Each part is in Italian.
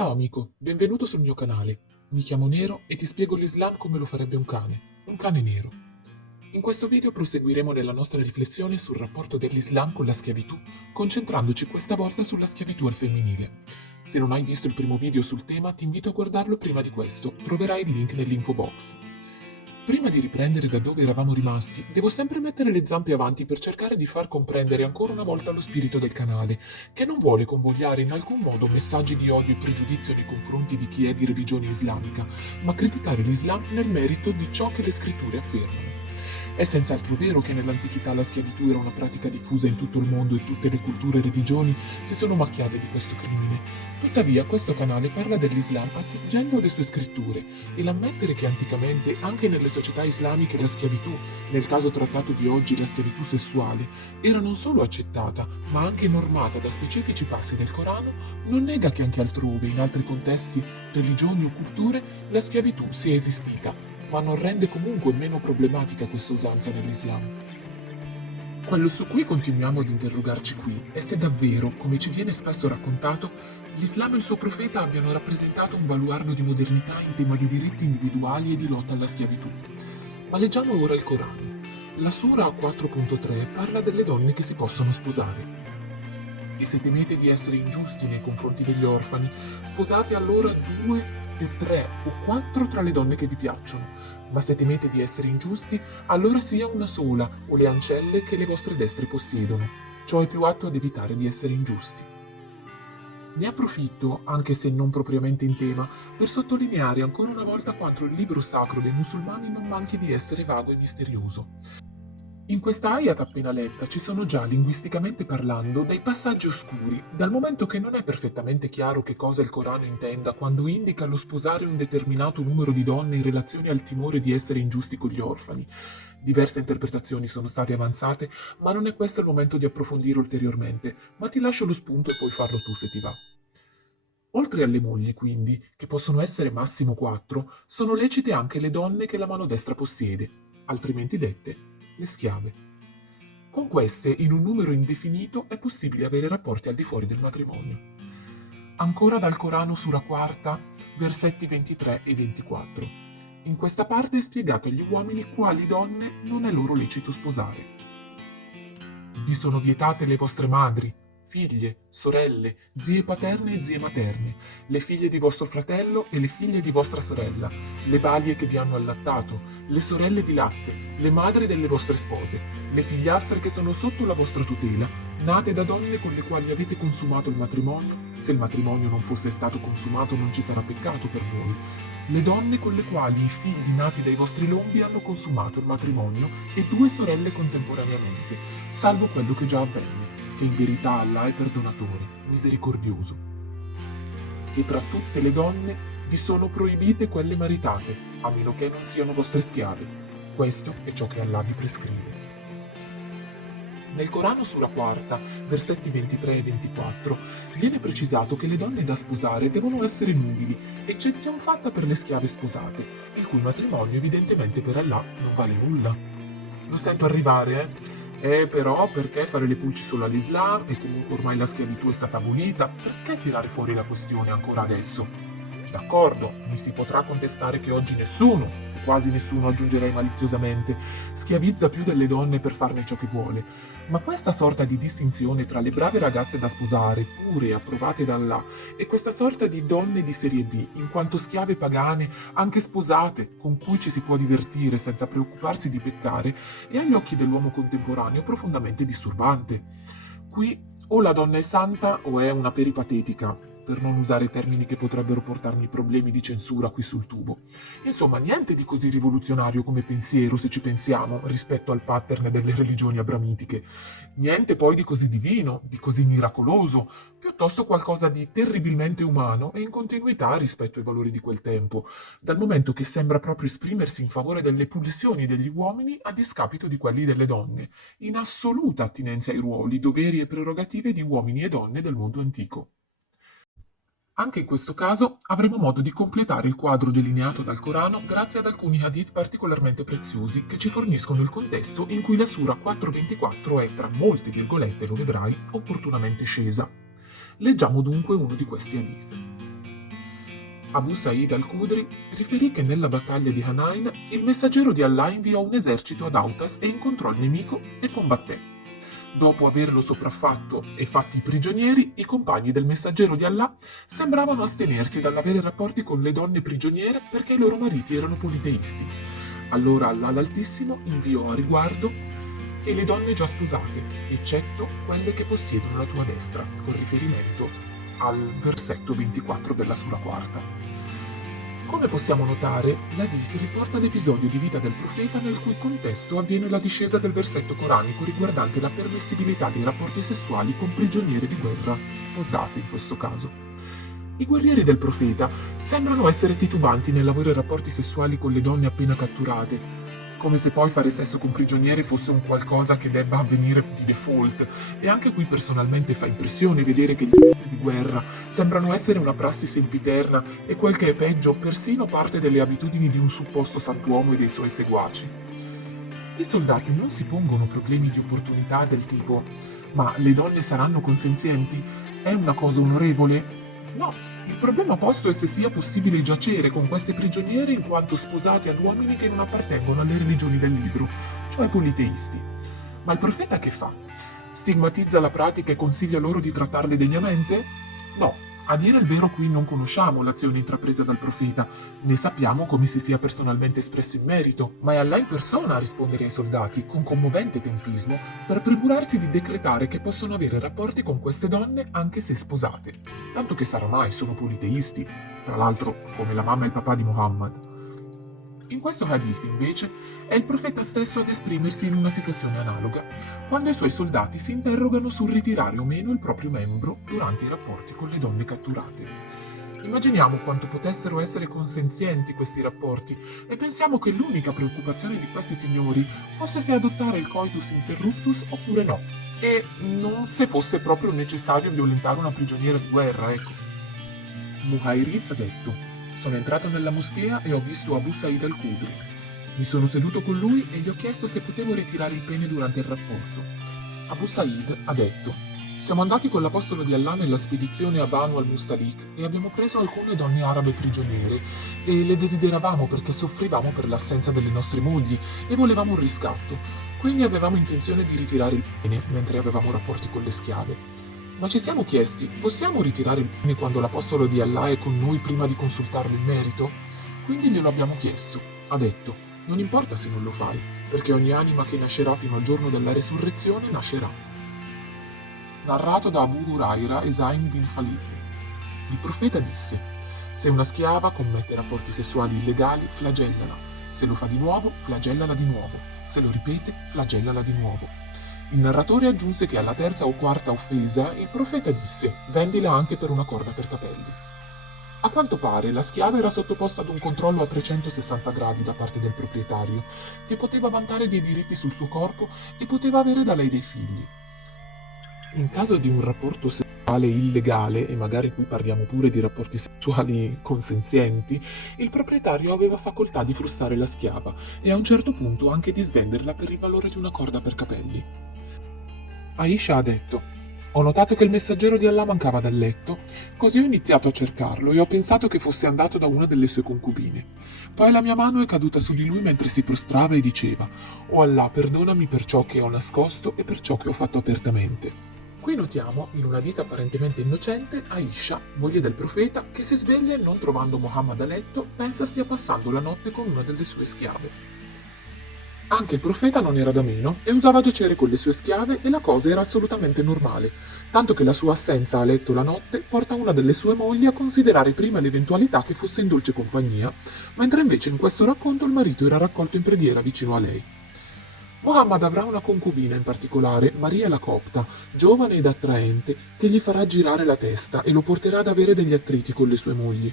Ciao amico, benvenuto sul mio canale. Mi chiamo Nero e ti spiego l'Islam come lo farebbe un cane nero. In questo video proseguiremo nella nostra riflessione sul rapporto dell'Islam con la schiavitù, concentrandoci questa volta sulla schiavitù al femminile. Se non hai visto il primo video sul tema, ti invito a guardarlo prima di questo, troverai il link nell'info box. Prima di riprendere da dove eravamo rimasti, devo sempre mettere le zampe avanti per cercare di far comprendere ancora una volta lo spirito del canale, che non vuole convogliare in alcun modo messaggi di odio e pregiudizio nei confronti di chi è di religione islamica, ma criticare l'Islam nel merito di ciò che le scritture affermano. È senz'altro vero che nell'antichità la schiavitù era una pratica diffusa in tutto il mondo e tutte le culture e religioni si sono macchiate di questo crimine. Tuttavia, questo canale parla dell'Islam attingendo alle sue scritture e l'ammettere che anticamente, anche nelle società islamiche, la schiavitù, nel caso trattato di oggi la schiavitù sessuale, era non solo accettata, ma anche normata da specifici passi del Corano, non nega che anche altrove, in altri contesti, religioni o culture, la schiavitù sia esistita, ma non rende comunque meno problematica questa usanza nell'Islam. Quello su cui continuiamo ad interrogarci qui è se davvero, come ci viene spesso raccontato, l'Islam e il suo profeta abbiano rappresentato un baluardo di modernità in tema di diritti individuali e di lotta alla schiavitù. Ma leggiamo ora il Corano. La Sura 4.3 parla delle donne che si possono sposare. E se temete di essere ingiusti nei confronti degli orfani, sposate allora 2 o 3 o 4 tra le donne che vi piacciono, ma se temete di essere ingiusti, allora sia una sola o le ancelle che le vostre destre possiedono. Ciò è più atto ad evitare di essere ingiusti. Ne approfitto, anche se non propriamente in tema, per sottolineare ancora una volta quanto il libro sacro dei musulmani non manchi di essere vago e misterioso. In questa ayat appena letta ci sono già, linguisticamente parlando, dei passaggi oscuri, dal momento che non è perfettamente chiaro che cosa il Corano intenda quando indica lo sposare un determinato numero di donne in relazione al timore di essere ingiusti con gli orfani. Diverse interpretazioni sono state avanzate, ma non è questo il momento di approfondire ulteriormente, ma ti lascio lo spunto e puoi farlo tu se ti va. Oltre alle mogli, quindi, che possono essere massimo 4, sono lecite anche le donne che la mano destra possiede, altrimenti dette le schiave. Con queste, in un numero indefinito, è possibile avere rapporti al di fuori del matrimonio. Ancora dal Corano Sura 4, versetti 23 e 24. In questa parte è spiegato agli uomini quali donne non è loro lecito sposare. Vi sono vietate le vostre madri, figlie, sorelle, zie paterne e zie materne, le figlie di vostro fratello e le figlie di vostra sorella, le balie che vi hanno allattato, le sorelle di latte, le madri delle vostre spose, le figliastre che sono sotto la vostra tutela, nate da donne con le quali avete consumato il matrimonio, se il matrimonio non fosse stato consumato non ci sarà peccato per voi, le donne con le quali i figli nati dai vostri lombi hanno consumato il matrimonio e 2 sorelle contemporaneamente, salvo quello che già avvenne, che in verità Allah è perdonatore, misericordioso. E tra tutte le donne vi sono proibite quelle maritate, a meno che non siano vostre schiave. Questo è ciò che Allah vi prescrive. Nel Corano Sura 4, versetti 23 e 24, viene precisato che le donne da sposare devono essere nubili, eccezione fatta per le schiave sposate, il cui matrimonio evidentemente per Allah non vale nulla. Lo sento arrivare, però perché fare le pulci solo all'Islam e comunque ormai la schiavitù è stata abolita? Perché tirare fuori la questione ancora adesso? D'accordo, mi si potrà contestare che oggi nessuno, o quasi nessuno aggiungerei maliziosamente, schiavizza più delle donne per farne ciò che vuole, ma questa sorta di distinzione tra le brave ragazze da sposare, pure e approvate da Allah, e questa sorta di donne di serie B, in quanto schiave pagane, anche sposate, con cui ci si può divertire senza preoccuparsi di peccare, è agli occhi dell'uomo contemporaneo profondamente disturbante. Qui o la donna è santa o è una peripatetica, per non usare termini che potrebbero portarmi problemi di censura qui sul tubo. Insomma, niente di così rivoluzionario come pensiero, se ci pensiamo, rispetto al pattern delle religioni abramitiche. Niente poi di così divino, di così miracoloso, piuttosto qualcosa di terribilmente umano e in continuità rispetto ai valori di quel tempo, dal momento che sembra proprio esprimersi in favore delle pulsioni degli uomini a discapito di quelli delle donne, in assoluta attinenza ai ruoli, doveri e prerogative di uomini e donne del mondo antico. Anche in questo caso avremo modo di completare il quadro delineato dal Corano grazie ad alcuni hadith particolarmente preziosi che ci forniscono il contesto in cui la Sura 424 è, tra molte virgolette, lo vedrai, opportunamente scesa. Leggiamo dunque uno di questi hadith. Abu Sa'id al-Khudri riferì che nella battaglia di Hanain il messaggero di Allah inviò un esercito ad Autas e incontrò il nemico e combatté. Dopo averlo sopraffatto e fatti prigionieri, i compagni del messaggero di Allah sembravano astenersi dall'avere rapporti con le donne prigioniere perché i loro mariti erano politeisti. Allora Allah l'Altissimo inviò a riguardo e le donne già sposate, eccetto quelle che possiedono la tua destra, con riferimento al versetto 24 della sura quarta. Come possiamo notare, l'Hadith riporta l'episodio di vita del profeta nel cui contesto avviene la discesa del versetto coranico riguardante la permissibilità dei rapporti sessuali con prigioniere di guerra, sposate in questo caso. I guerrieri del profeta sembrano essere titubanti nell'avere rapporti sessuali con le donne appena catturate, come se poi fare sesso con prigioniere fosse un qualcosa che debba avvenire di default, e anche qui personalmente fa impressione vedere che gli esempi di guerra sembrano essere una prassi sempiterna e quel che è peggio, persino parte delle abitudini di un supposto santuomo e dei suoi seguaci. I soldati non si pongono problemi di opportunità del tipo «Ma le donne saranno consenzienti? È una cosa onorevole?» No, il problema posto è se sia possibile giacere con queste prigioniere in quanto sposate ad uomini che non appartengono alle religioni del libro, cioè politeisti. Ma il profeta che fa? Stigmatizza la pratica e consiglia loro di trattarle degnamente? No, a dire il vero qui non conosciamo l'azione intrapresa dal profeta, né sappiamo come si sia personalmente espresso in merito, ma è Allah in persona a rispondere ai soldati con commovente tempismo per premurarsi di decretare che possono avere rapporti con queste donne anche se sposate, tanto che sarà mai sono politeisti, tra l'altro come la mamma e il papà di Muhammad. In questo hadith, invece, è il profeta stesso ad esprimersi in una situazione analoga, quando i suoi soldati si interrogano sul ritirare o meno il proprio membro durante i rapporti con le donne catturate. Immaginiamo quanto potessero essere consenzienti questi rapporti e pensiamo che l'unica preoccupazione di questi signori fosse se adottare il coitus interruptus oppure no, e non se fosse proprio necessario violentare una prigioniera di guerra, ecco. Muhayriz ha detto: sono entrato nella moschea e ho visto Abu Sa'id al-Khudri. Mi sono seduto con lui e gli ho chiesto se potevo ritirare il pene durante il rapporto. Abu Sa'id ha detto: siamo andati con l'apostolo di Allah nella spedizione a Banu al-Mustalik e abbiamo preso alcune donne arabe prigioniere e le desideravamo perché soffrivamo per l'assenza delle nostre mogli e volevamo un riscatto. Quindi avevamo intenzione di ritirare il pene mentre avevamo rapporti con le schiave. Ma ci siamo chiesti, possiamo ritirare il pene quando l'apostolo di Allah è con noi prima di consultarlo in merito? Quindi glielo abbiamo chiesto. Ha detto: non importa se non lo fai, perché ogni anima che nascerà fino al giorno della resurrezione nascerà. Narrato da Abu Huraira e Zayn bin Khalid. Il profeta disse: se una schiava commette rapporti sessuali illegali, flagellala. Se lo fa di nuovo, flagellala di nuovo. Se lo ripete, flagellala di nuovo. Il narratore aggiunse che alla terza o quarta offesa il profeta disse: vendila anche per una corda per capelli. A quanto pare la schiava era sottoposta ad un controllo a 360 gradi da parte del proprietario, che poteva vantare dei diritti sul suo corpo e poteva avere da lei dei figli. In caso di un rapporto sessuale illegale, e magari qui parliamo pure di rapporti sessuali consenzienti, il proprietario aveva facoltà di frustare la schiava e a un certo punto anche di svenderla per il valore di una corda per capelli. Aisha ha detto: ho notato che il messaggero di Allah mancava dal letto, così ho iniziato a cercarlo e ho pensato che fosse andato da una delle sue concubine. Poi la mia mano è caduta su di lui mentre si prostrava e diceva: «O Allah, perdonami per ciò che ho nascosto e per ciò che ho fatto apertamente». Qui notiamo, in una dita apparentemente innocente, Aisha, moglie del profeta, che si sveglia e non trovando Muhammad a letto, pensa stia passando la notte con una delle sue schiave. Anche il profeta non era da meno e usava giacere con le sue schiave e la cosa era assolutamente normale, tanto che la sua assenza a letto la notte porta una delle sue mogli a considerare prima l'eventualità che fosse in dolce compagnia, mentre invece in questo racconto il marito era raccolto in preghiera vicino a lei. Muhammad avrà una concubina in particolare, Maria la Copta, giovane ed attraente, che gli farà girare la testa e lo porterà ad avere degli attriti con le sue mogli.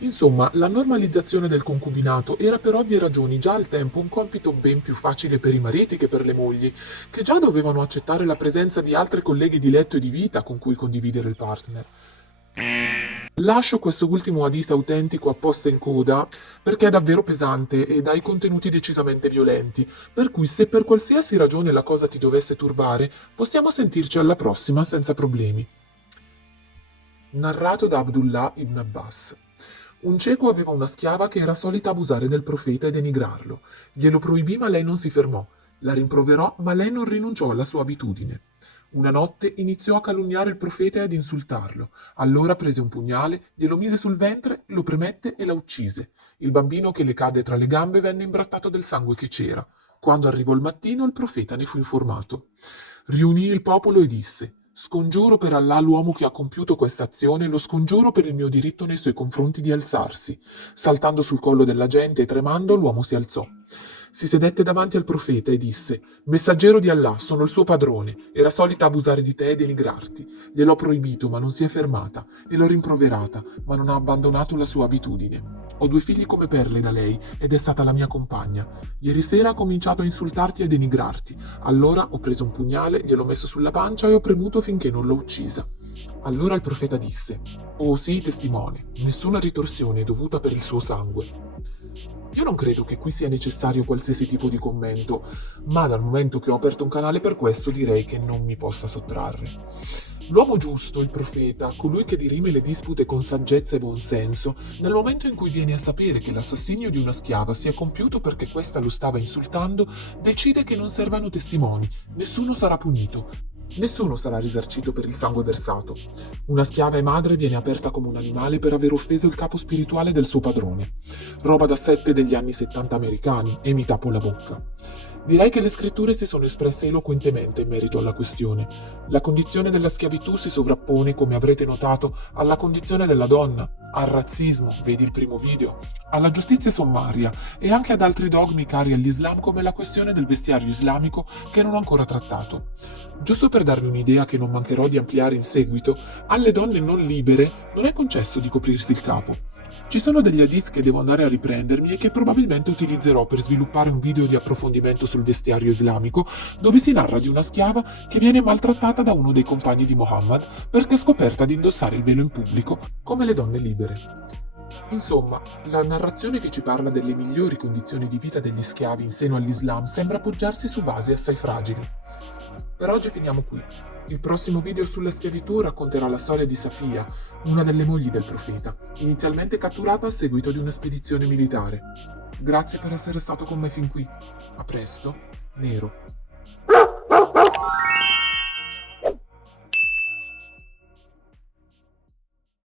Insomma, la normalizzazione del concubinato era per ovvie ragioni già al tempo un compito ben più facile per i mariti che per le mogli, che già dovevano accettare la presenza di altre colleghe di letto e di vita con cui condividere il partner. Lascio questo ultimo hadith autentico apposta in coda perché è davvero pesante e dai contenuti decisamente violenti, per cui se per qualsiasi ragione la cosa ti dovesse turbare, possiamo sentirci alla prossima senza problemi. Narrato da Abdullah ibn Abbas. Un cieco aveva una schiava che era solita abusare del profeta e denigrarlo. Glielo proibì, ma lei non si fermò. La rimproverò, ma lei non rinunciò alla sua abitudine. Una notte iniziò a calunniare il profeta e ad insultarlo. Allora prese un pugnale, glielo mise sul ventre, lo premette e la uccise. Il bambino che le cadde tra le gambe venne imbrattato del sangue che c'era. Quando arrivò il mattino, il profeta ne fu informato. Riunì il popolo e disse: Scongiuro per Allah l'uomo che ha compiuto questa azione, lo scongiuro per il mio diritto nei suoi confronti di alzarsi. Saltando sul collo della gente e tremando, l'uomo si alzò. Si sedette davanti al profeta e disse: Messaggero di Allah, sono il suo padrone. Era solita abusare di te e denigrarti. Gliel'ho proibito, ma non si è fermata, e l'ho rimproverata, ma non ha abbandonato la sua abitudine. Ho 2 figli come perle da lei ed è stata la mia compagna. Ieri sera ha cominciato a insultarti e a denigrarti. Allora ho preso un pugnale, gliel'ho messo sulla pancia e ho premuto finché non l'ho uccisa. Allora il profeta disse: Oh, sii testimone, nessuna ritorsione è dovuta per il suo sangue. Io non credo che qui sia necessario qualsiasi tipo di commento, ma dal momento che ho aperto un canale per questo direi che non mi possa sottrarre. L'uomo giusto, il profeta, colui che dirime le dispute con saggezza e buonsenso, nel momento in cui viene a sapere che l'assassinio di una schiava si è compiuto perché questa lo stava insultando, decide che non servano testimoni, nessuno sarà punito, nessuno sarà risarcito per il sangue versato. Una schiava e madre viene aperta come un animale per aver offeso il capo spirituale del suo padrone. Roba da 7 degli anni 70 americani, e mi tapo la bocca. Direi che le scritture si sono espresse eloquentemente in merito alla questione. La condizione della schiavitù si sovrappone, come avrete notato, alla condizione della donna, al razzismo, vedi il primo video, alla giustizia sommaria e anche ad altri dogmi cari all'Islam come la questione del vestiario islamico che non ho ancora trattato. Giusto per darvi un'idea che non mancherò di ampliare in seguito, alle donne non libere non è concesso di coprirsi il capo. Ci sono degli hadith che devo andare a riprendermi e che probabilmente utilizzerò per sviluppare un video di approfondimento sul vestiario islamico dove si narra di una schiava che viene maltrattata da uno dei compagni di Muhammad perché ha scoperta di indossare il velo in pubblico come le donne libere. Insomma, la narrazione che ci parla delle migliori condizioni di vita degli schiavi in seno all'Islam sembra poggiarsi su basi assai fragili. Per oggi finiamo qui. Il prossimo video sulla schiavitù racconterà la storia di Safia, una delle mogli del profeta, inizialmente catturata a seguito di una spedizione militare. Grazie per essere stato con me fin qui. A presto, Nero.